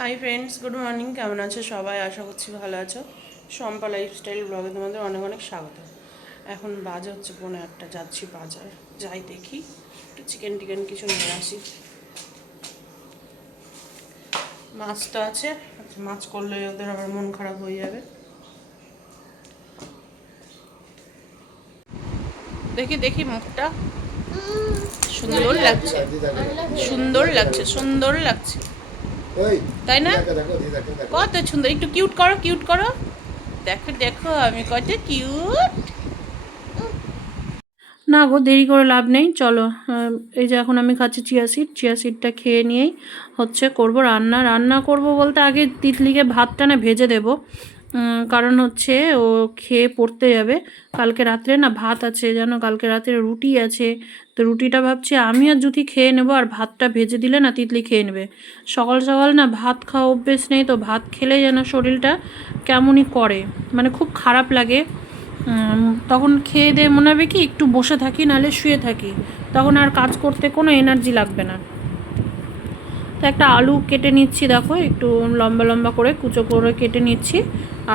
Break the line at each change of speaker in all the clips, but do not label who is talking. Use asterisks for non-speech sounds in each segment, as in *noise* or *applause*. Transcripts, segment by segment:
Hi friends good morning কেমন আছো সবাই? আশা করছি ভালো আছো। শম্পা লাইফস্টাইল ব্লগে তোমাদের অনেক অনেক স্বাগত। এখন বাজে হচ্ছে পনেরো একটা যাচ্ছি বাজার। যাই দেখি একটু চিকেন টিকেন কিছু নিয়ে আসি। মাছটা আছে আচ্ছা, মাছ করলে ওদের আবার মন খারাপ হয়ে যাবে। দেখি দেখি মুখটা। সুন্দর লাগছে। সুন্দর লাগছে সুন্দর লাগছে। তাই না? কত সুন্দর একটু কিউট করো কিউট করো। দেখো দেখো আমি কত কিউট না গো দেরি করে লাভ নেই চলো। এই যে এখন আমি খাচ্ছি চিয়া সিড চিয়া সিডটা খেয়ে নিয়েই হচ্ছে করব রান্না। রান্না করব বলতে আগে তিতলিকে ভাতটা না ভেজে দেব। কারণ হচ্ছে ও খেয়ে পড়তে যাবে। কালকে রাত্রে না ভাত আছে যেন কালকে রাত্রে রুটি আছে তো রুটিটা ভাবছি, আমি আর জুতি খেয়ে নেব আর ভাতটা ভেজে দিলে না তিতলি খেয়ে নেবে। সকাল সকাল না ভাত খাওয়া অভ্যেস নেই তো ভাত খেলে যেন শরীরটা কেমনই করে। মানে খুব খারাপ লাগে। তখন খেয়ে দিয়ে মনে হবে কি, একটু বসে থাকি, নাহলে শুয়ে থাকি। তখন আর কাজ করতে কোনো এনার্জি লাগবে না। তো একটা আলু কেটে নিচ্ছি, দেখো, একটু লম্বা লম্বা করে, কুচো করে কেটে নিচ্ছি।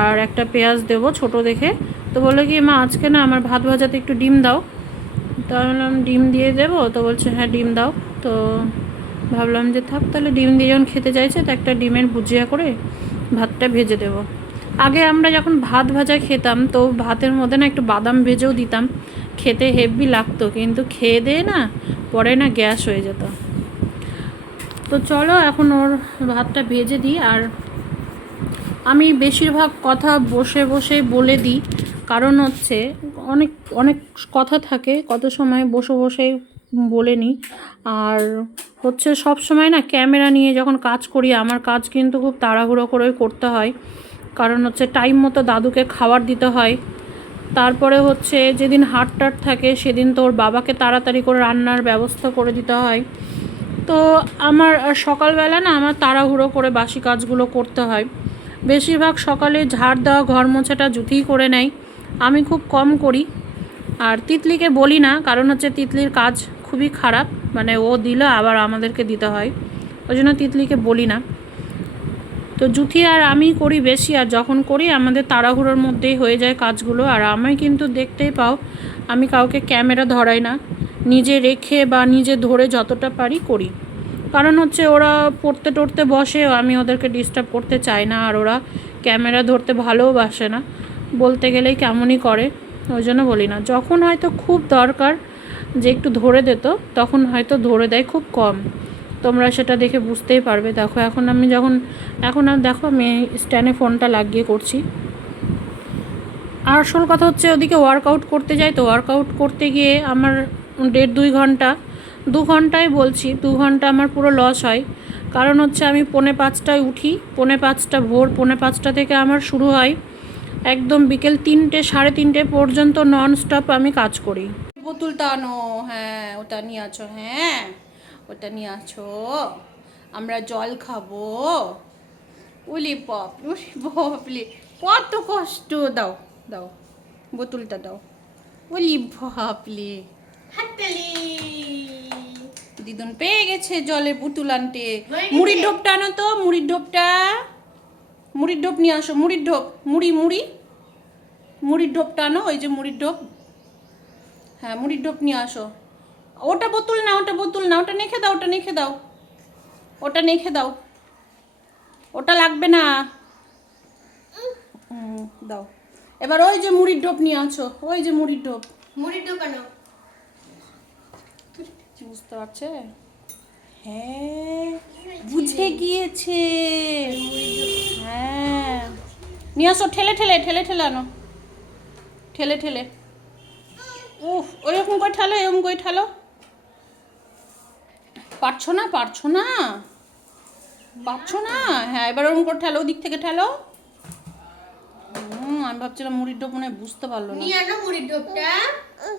আর একটা পেঁয়াজ দেবো ছোট দেখে। তো বলে কি, মা, আজকে না আমার ভাত ভাজাতে একটু ডিম দাও। তো আমি বললাম ডিম দিয়ে দেবো, তো বলছে হ্যাঁ ডিম দাও। তো ভাবলাম যে, থাক, তাহলে ডিম দিয়ে যখন খেতে চাইছে, তো একটা ডিমের ভুজিয়া করে ভাতটা ভেজে দেবো। আগে আমরা যখন ভাত ভাজা খেতাম, তো ভাতের মধ্যে না একটু বাদাম ভেজেও দিতাম। খেতে হেভি লাগতো, কিন্তু খেয়ে দিয়ে না পরে না গ্যাস হয়ে যেত। তো চলো, এখন ওর ভাতটা ভেজে দিই, আর আমি বেশিরভাগ কথা বসে বসে বলে দিই। কারণ হচ্ছে অনেক অনেক কথা থাকে, কত সময় বসে বসেই বলে নিই। আর হচ্ছে সব সময় না ক্যামেরা নিয়ে যখন কাজ করি, আমার কাজ কিন্তু খুব তাড়াহুড়ো করে করতে হয়। কারণ হচ্ছে টাইম মতো দাদুকে খাবার দিতে হয়। তারপরে হচ্ছে যেদিন হাট টাট থাকে, সেদিন তো ওর বাবাকে তাড়াতাড়ি করে রান্নার ব্যবস্থা করে দিতে হয়। তো আমার সকালবেলা না আমার তাড়াহুড়ো করে বাসি কাজগুলো করতে হয়। বেশিরভাগ সকালে ঝাড় দেওয়া, ঘর মোছাটা জুতিই করে নেয়। আমি খুব কম করি। আর তিতলিকে বলি না, কারণ হচ্ছে তিতলির কাজ খুবই খারাপ। মানে ও দিলে আবার আমাদেরকে দিতে হয়। ওই জন্য তিতলিকে বলি না। তো জুথি আর আমি করি বেশি, আর যখন করি আমাদের তাড়াহুড়োর মধ্যেই হয়ে যায় কাজগুলো। আর আমি কিন্তু দেখতেই পাও, আমি কাউকে ক্যামেরা ধরাই না। নিজে রেখে বা নিজে ধরে যতটা পারি করি। কারণ হচ্ছে ওরা পড়তে টড়তে বসে, আমি ওদেরকে ডিস্টার্ব করতে চাই না। আর ওরা ক্যামেরা ধরতে ভালোবাসে না। বলতে গেলেই কেমনই করে, ওই জন্য বলি না। যখন হয়তো খুব দরকার যে একটু ধরে দিত, তখন হয়তো ধরে দেয় খুব কম। তোমরা সেটা দেখে বুঝতেই পারবে। দেখো, এখন আমি যখন, এখন আর দেখো, আমি স্ট্যান্ডে ফোনটা লাগিয়ে করছি। আর আসল কথা হচ্ছে, ওদিকে ওয়ার্কআউট করতে যাই তো ওয়ার্কআউট করতে গিয়ে আমার দেড় দুই ঘণ্টা, দু ঘন্টায় বলছি, দু ঘণ্টা আমার পুরো লস হয়। কারণ হচ্ছে আমি পৌনে পাঁচটায় উঠি, পৌনে পাঁচটা ভোর, পৌনে পাঁচটা থেকে আমার শুরু হয়। একদম বিকেল তিনটে সাড়ে তিনটে পর্যন্ত নন স্টপ আমি কাজ করি। বোতলটা আনো হ্যাঁ ওটা নিয়ে আছো হ্যাঁ ওটা নিয়ে আছো। আমরা জল খাব। উলি পপ উলি পপলি কত কষ্ট দাও দাও বোতলটা দাও। উলি ভাপলি
হাততালি।
দিদুন পেয়ে গেছে জলের পুতুল আনতে। মুড়ির ঢোপটা আনো তো মুড়ির ঢোপটা। মুড়ির ঢোপ নিয়ে আসো মুড়ির ঢোপ মুড়ি মুড়ি। মুড়ির ঢোপটা আনো ওই যে মুড়ির ঢোপ। হ্যাঁ মুড়ির ঢোপ নিয়ে আসো। ওটা বোতল না ওটা বোতল না ওটা নেখে দাও ওটা নেখে দাও। ওটা নেখে দাও। ওটা লাগবে না। দাও। এবার ওই যে মুড়ির ঢোপ নিয়ে আসো ওই যে মুড়ির ঢোপ।
মুড়ির দোকানো
বুঝতে পারছে? হ্যাঁ বুঝে গিয়েছে। নিয়ে আসো ঠেলে ঠেলে ঠেলে ঠেলে আনো। ঠেলে ঠেলে। উফ ওইরকম করে ঠেলো এরকম করে ঠেলো। পারছ না পারছ না। পারছ না? হ্যাঁ এবার ওরকম করে ঠেলো ওদিক থেকে ঠেলো। হুম আমি ভাবছিলাম মুড়ির ডোপ মনে বুঝতে পারল না।
নিয়ে আনো মুড়ির ডোবটা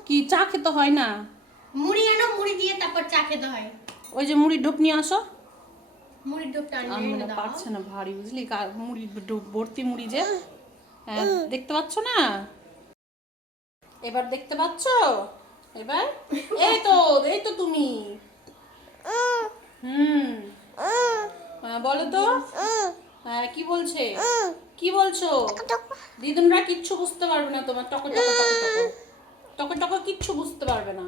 কি চা খেতে হয় না?
মুড়ি আনো মুড়ি দিয়ে তারপর চা খেতে হয়।
ওই যে মুড়ির ডোপ নিয়ে আসো।
মুড়ির
মনে
দাও।
পারছে না ভারী বুঝলি? ভর্তি মুড়ি যে। হ্যাঁ দেখতে পাচ্ছ না? এবার দেখতে পাচ্ছ? এবার? *laughs* এই তো এই তো তুমি। হুম। হ্যাঁ, বলো তো। হ্যাঁ কি বলছে? কি বলছো? দিদুনরা কিচ্ছু বুঝতে পারবে না তোমার। টক টক টক টক টক টক। কিচ্ছু বুঝতে পারবে না।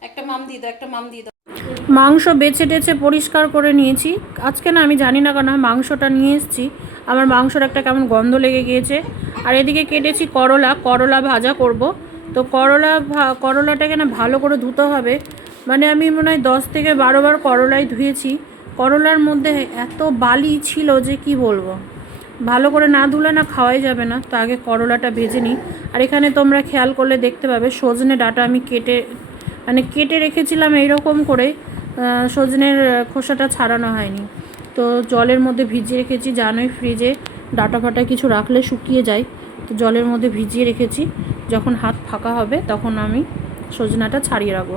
একটা
মাম দিয়ে দাও একটা মাম দিয়ে দাও। মাংস বেছে টেছে পরিষ্কার করে নিয়েছি। আজকে না আমি জানি না কেন মাংসটা নিয়ে এসেছি। আমার মাংসর একটা কেমন গন্ধ লেগে গিয়েছে। আর এদিকে কেটেছি করলা করলা ভাজা করব। তো করলা ভা- করলাটাকে না ভালো করে ধুতে হবে। মানে আমি মনে হয় দশ থেকে বারো বার করলাই ধুয়েছি। করলার মধ্যে এত বালি ছিল যে কি বলব? ভালো করে না ধুলে না খাওয়াই যাবে না। তো আগে করলাটা ভেজে নিই। আর এখানে তোমরা খেয়াল করলে দেখতে পাবে সজনে ডাটা আমি কেটে মানে কেটে রেখেছিলাম এইরকম করে সজনের খোসাটা ছাড়ানো হয়নি। তো জলের মধ্যে ভিজিয়ে রেখেছি, জানোই ফ্রিজে ডাটা ফাটা কিছু রাখলে শুকিয়ে যায়। তো জলের মধ্যে ভিজিয়ে রেখেছি, যখন হাত ফাঁকা হবে তখন আমি সজনাটা ছাড়িয়ে রাখব।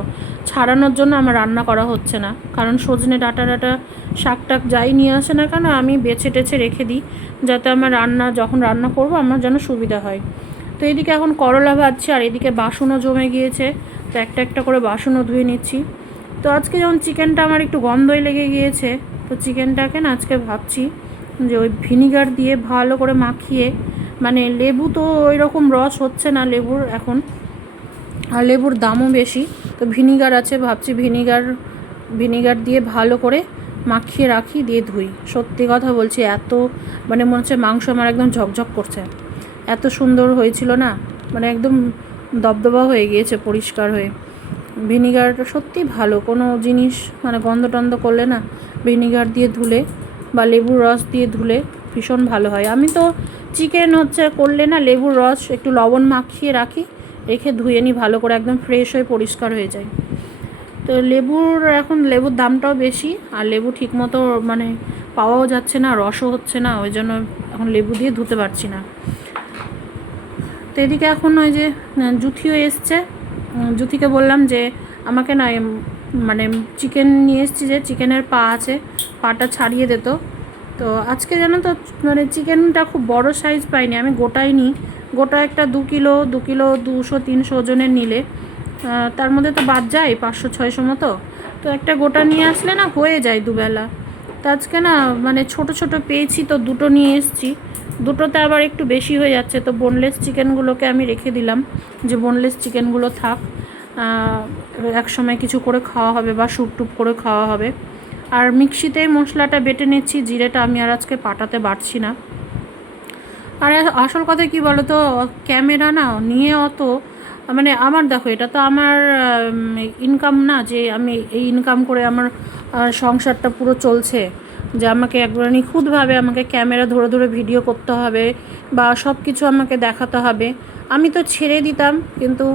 ছাড়ানোর জন্য আমার রান্না করা হচ্ছে না, কারণ সজনে ডাটা ডাটা শাক টাক যাই নিয়ে আসে না কেন, আমি বেছে টেছে রেখে দিই, যাতে আমার রান্না, যখন রান্না করব আমার যেন সুবিধা হয়। তো এদিকে এখন করলা ভাজছি, আর এদিকে বাসনও জমে গিয়েছে তো একটা একটা করে বাসনও ধুয়ে নিচ্ছি। তো আজকে যেমন চিকেনটা আমার একটু গন্ধই লেগে গিয়েছে, তো চিকেনটাকে না আজকে ভাবছি যে ওই ভিনিগার দিয়ে ভালো করে মাখিয়ে মানে লেবু তো ওই রকম রস হচ্ছে না লেবুর এখন, আর লেবুর দামও বেশি, তো ভিনিগার আছে, ভাবছি ভিনিগার ভিনিগার দিয়ে ভালো করে মাখিয়ে রাখি, দিয়ে ধুই। সত্যি কথা বলছি, এত মানে মনে হচ্ছে মাংস আমার একদম ঝকঝক করছে। এত সুন্দর হয়েছিল না মানে একদম দবদবা হয়ে গিয়েছে পরিষ্কার হয়ে। ভিনিগারটা সত্যি ভালো, কোনো জিনিস মানে গন্ধ টন্ধ করলে না ভিনিগার দিয়ে ধুলে বা লেবুর রস দিয়ে ধুলে ভীষণ ভালো হয়। আমি তো চিকেন হচ্ছে করলে না লেবুর রস একটু লবণ মাখিয়ে রাখি, রেখে ধুয়ে নিই, ভালো করে একদম ফ্রেশ হয়ে পরিষ্কার হয়ে যায়। তো লেবুর এখন লেবুর দামটাও বেশি আর লেবু ঠিকমতো মানে পাওয়াও যাচ্ছে না, রসও হচ্ছে না, ওই জন্য এখন লেবু দিয়ে ধুতে পারছি না। তো এদিকে এখন ওই যে জুথিও এসছে। জুথিকে বললাম যে, আমাকে না মানে চিকেন নিয়ে এসেছি যে চিকেনের পা আছে, পাটা ছাড়িয়ে দিত তো। আজকে জানো তো মানে চিকেনটা খুব বড় সাইজ পাইনি, আমি গোটাই নিই গোটা একটা দু কিলো দু কিলো দুশো, তিনশো ওজনের নিলে। তার মধ্যে তো বাদ যায়, পাঁচশো, ছয়শো মতো। তো একটা গোটা নিয়ে আসলে না হয়ে যায় দুবেলা। তো আজকে না মানে ছোট ছোট পেয়েছি তো, দুটো নিয়ে এসেছি। দুটোতে আবার একটু বেশি হয়ে যাচ্ছে, তো বোনলেস চিকেনগুলোকে আমি রেখে দিলাম যে বোনলেস চিকেনগুলো থাক। এক সময় কিছু করে খাওয়া হবে বা স্যুপ টুপ করে খাওয়া হবে। আর মিক্সিতেই মশলাটা বেটে নিচ্ছি, জিরেটা আমি আর আজকে পাটাতে বাটছি না। আর আসল কথা কি বলো তো ক্যামেরা না নিয়ে অত মানে আমার দেখো, এটা তো আমার ইনকাম না যে আমি এই ইনকাম করে আমার সংসারটা পুরো চলছে। যে আমাকে একবার নিখুঁতভাবে আমাকে ক্যামেরা ধরে ধরে ভিডিও করতে হবে বা সব কিছু আমাকে দেখাতে হবে। আমি তো ছেড়ে দিতাম, কিন্তু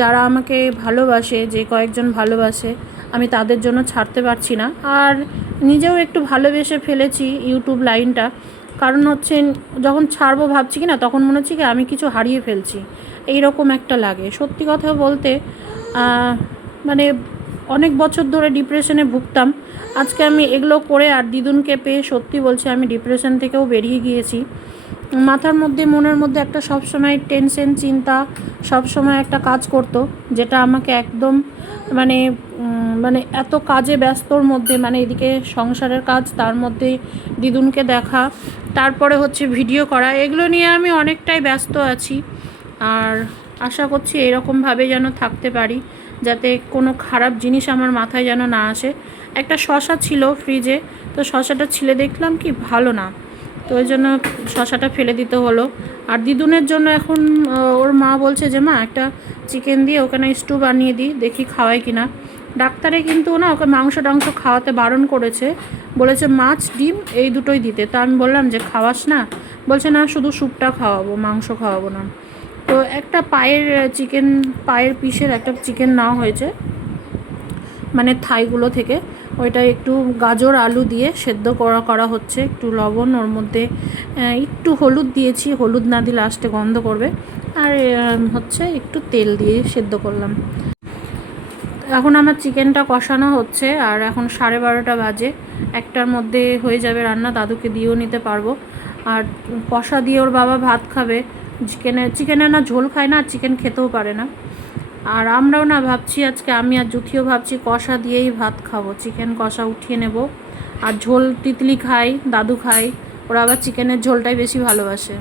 যারা আমাকে ভালোবাসে, যে কয়েকজন ভালোবাসে, আমি তাদের জন্য ছাড়তে পারছি না। আর নিজেও একটু ভালোবেসে ফেলেছি ইউটিউব লাইনটা। কারণ হচ্ছে, যখন ছাড়বো ভাবছি কি না তখন মনে হচ্ছে কি, আমি কিছু হারিয়ে ফেলছি। এই রকম একটা লাগে। সত্যি কথা বলতে মানে অনেক বছর ধরে ডিপ্রেশনে ভুগতাম। আজকে আমি এগুলো করে আর দিদুনকে পেয়ে সত্যি বলছি আমি ডিপ্রেশন থেকেও বেরিয়ে গিয়েছি। মাথার মধ্যে, মনের মধ্যে একটা সবসময় টেনশন চিন্তা, সবসময় একটা কাজ করতো, যেটা আমাকে একদম মানে মানে এত কাজে ব্যস্তর মধ্যে মানে এদিকে সংসারের কাজ, তার মধ্যে দিদুনকে দেখা, তারপরে হচ্ছে ভিডিও করা, এগুলো নিয়ে আমি অনেকটাই ব্যস্ত আছি। আর আশা করছি এরকমভাবে যেন থাকতে পারি, যাতে কোনো খারাপ জিনিস আমার মাথায় যেন না আসে। একটা শশা ছিল ফ্রিজে, তো শশাটা ছিলে দেখলাম কি ভালো না, তো ওই জন্য শশাটা ফেলে দিতে হলো। আর দিদুনের জন্য এখন ওর মা বলছে যে, মা, একটা চিকেন দিয়ে ওখানে স্টু বানিয়ে দিই, দেখি খাওয়াই কিনা ডাক্তারে কিন্তু না ওকে মাংস টাংস খাওয়াতে বারণ করেছে। বলেছে, মাছ, ডিম, এই দুটোই দিতে। তা আমি বললাম যে, খাওয়াস না? বলছে, না, শুধু স্যুপটা খাওয়াবো, মাংস খাওয়াবো না। তো একটা পায়ের চিকেন পায়ের পিসের একটা চিকেন নেওয়া হয়েছে মানে থাইগুলো থেকে। ওইটা একটু গাজর, আলু দিয়ে সেদ্ধ করা করা হচ্ছে। একটু লবণ, ওর মধ্যে একটু হলুদ দিয়েছি। হলুদ না দিলে লাস্টে গন্ধ করবে। আর হচ্ছে একটু তেল দিয়ে সেদ্ধ করলাম। এখন আমার চিকেনটা কষানো হচ্ছে, আর এখন সাড়ে বারোটা বাজে। একটার মধ্যে হয়ে যাবে রান্না, দাদুকে দিয়েও নিতে পারব। আর কষা দিয়ে ওর বাবা ভাত খাবে। চিকেনে চিকেনে না ঝোল খায় না, আর চিকেন খেতেও পারে না। আর আমরাও না ভাবছি আজকে, আমি আর জুথিও ভাবছি কষা দিয়েই ভাত খাব। চিকেন কষা উঠিয়ে নেব। আর ঝোল তিতলি খাই, দাদু খাই, ওরা আবার চিকেনের ঝোলটাই বেশি ভালোবাসে।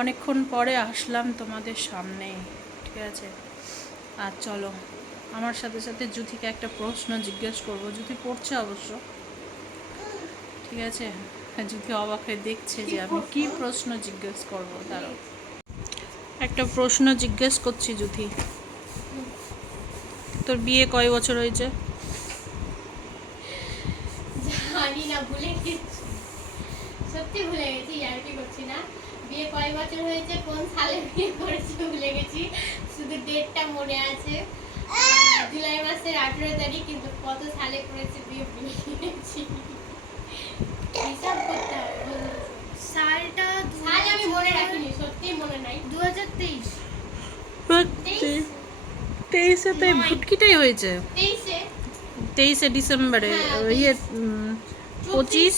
অনেকক্ষণ পরে আসলাম তোমাদের সামনে, ঠিক আছে? আর চলো, আমার সাথে সাথে জুথিকে একটা প্রশ্ন জিজ্ঞেস করব। জুথি পড়ছে অবশ্য, ঠিক আছে? জুথি অবাক হয়ে দেখছে যে আমি কি প্রশ্ন জিজ্ঞেস করব তারও একটা প্রশ্ন জিজ্ঞেস করছি জুথি তোর বিয়ে কয় বছর হয়েছে?
জানি না, ভুলে গেছি। সত্যি ভুলে গেছি, আর কি করছি না? বিয়ে কয় বছর হয়েছে, কোন সালে বিয়ে করেছি ভুলে গেছি। শুধু ডেটটা মনে আছে। জুলাই মাসের আঠেরো তারিখ, কিন্তু কত সালে করেছি বিয়ে ভুলে গেছি। হিসাব করতে হবে। বুঝেছ?
সালটা
সাল আমি মনে রাখিনি সত্যি মনে নাই।
দু হাজার তেইশ।
তো ভুটকিটাই হয়েছে।
তেইশে?
তেইশে ডিসেম্বরে
হ্যাঁ,
ইয়ে পঁচিশ?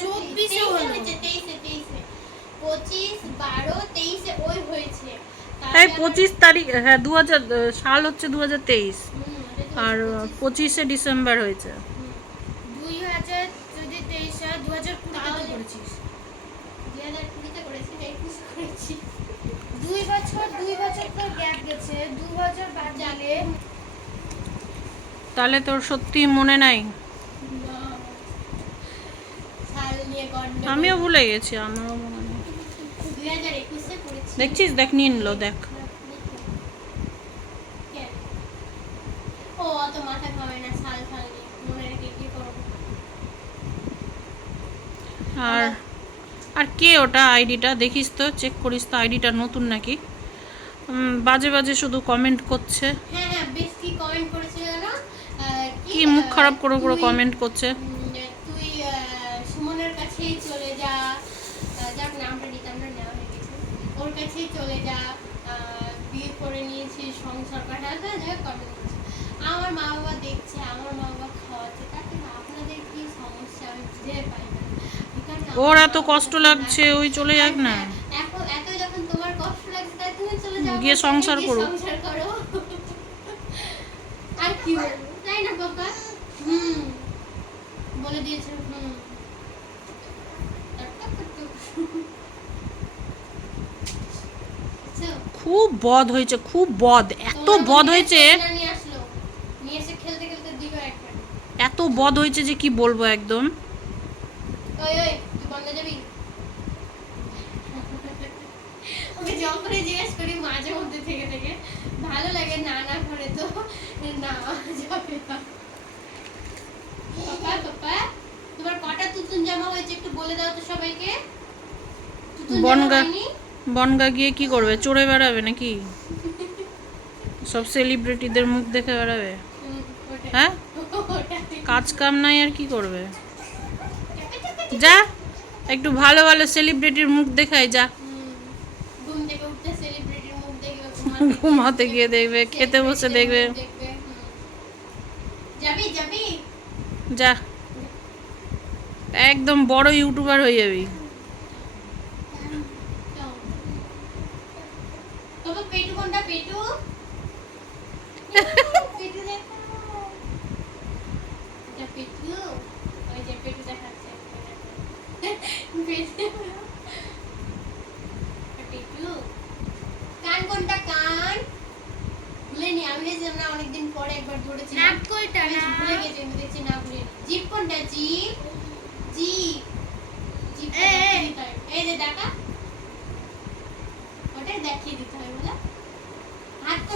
চব্বিশে হয়েছে তেইশে তেইশে। পঁচিশ বারো তেইশে ওই হয়েছে।
হ্যাঁ পঁচিশ তারিখ হ্যাঁ দু হাজার সাল হচ্ছে দু হাজার তেইশ। আর
পঁচিশে
ডিসেম্বর হয়েছে
হুম,
দুই হাজার যদি তেইশ হয় দু হাজার কুড়িতে তো
তাহলে-
করেছিস
দুই হাজার কুড়িতে করেছি না একুশ করেছি
দুই বছর দুই বছর তোর গ্যাপ গেছে দু বছর বাদ গেলে
তাহলে তোর সত্যি মনে নাই। আমিও ভুলে গেছি, আমারও মনে নেই। দেখছিস? দেখ, নিয়ে নিলো, দেখ। আর আর কে ওটা আইডিটা? দেখিস তো চেক করিস তো, আইডিটা নতুন নাকি? বাজে বাজে শুধু কমেন্ট করছে।
হ্যাঁ হ্যাঁ বেশ কি কমেন্ট করেছিল জানো আহ,
কি মুখ খারাপ করে করে কমেন্ট করছে?
তুই সুমনের কাছেই চলে যা। যাক নামটা নেওয়া হয়ে গেছে। ওর কাছেই চলে যা। বিয়ে করে নিয়েছি সংসার কাটাতে যা কমেন্ট করছে। আমার মা বাবা দেখছে আমার মা বাবা খাওয়াচ্ছে। তাতে আপনাদের কি সমস্যা? আমি বুঝে পাই না।
ওর এত কষ্ট লাগছে ওই চলে যাক না।
হ্যাঁ, এখন এত যখন তোমার কষ্ট লাগছে তাই তুমি চলে যাও।
গিয়ে সংসার
গিয়ে
করো।
সংসার করো। *laughs* আর কি বলব?
বদ হয়েছে খুব বদ। এত বদ হয়েছে এত বদ হয়েছে যে কি বলব একদম।
জিজ্ঞেস করি মাঝে মধ্যে থেকে থেকে ভালো লাগে না না করে তো না যাবে না। পাপা পাপা তোমার কটা তুতুন জামা হয়েছে একটু বলে দাও তো সবাইকে। তুতুন জামা
বনগা-
হয়নি?
বনগা গিয়ে কি করবে? চড়ে বেড়াবে নাকি? সব সেলিব্রিটিদের মুখ দেখে বেড়াবে? হ্যাঁ? কাজ কাম নাই আর কি করবে? যা একটু ভালো ভালো সেলিব্রিটির মুখ দেখায় যা। ঘুমাতে গিয়ে দেখবে খেতে বসে দেখবে। যা। একদম বড় ইউটিউবার হয়ে যাবি
যাও। বাবা পেটু কোনটা পেটু পেটু দেখো এটা পেটু ওই যে পেটু দেখাচ্ছে পেটু পেটু কান কোনটা কান ভুলে নি আমি যে আমরা অনেকদিন পরে একবার ধরেছি
নাক কয়টা
আমি
নাক?
ভুলে গেছি আমি দেখছি না ভুলে জিপ কোনটা জিপ জিপ জিপ
এ, এ।
এই যে দেখা ওটাই দেখিয়ে দিতে হয় বলে হাত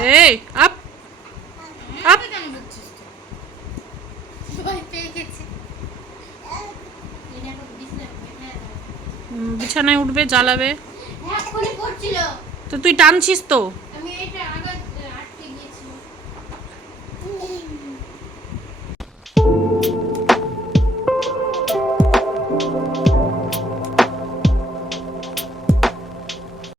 এই আপ। আপ।
হ্যাঁ
বিছানায় উঠবে জ্বালাবে।
তো তুই টানছিস তো?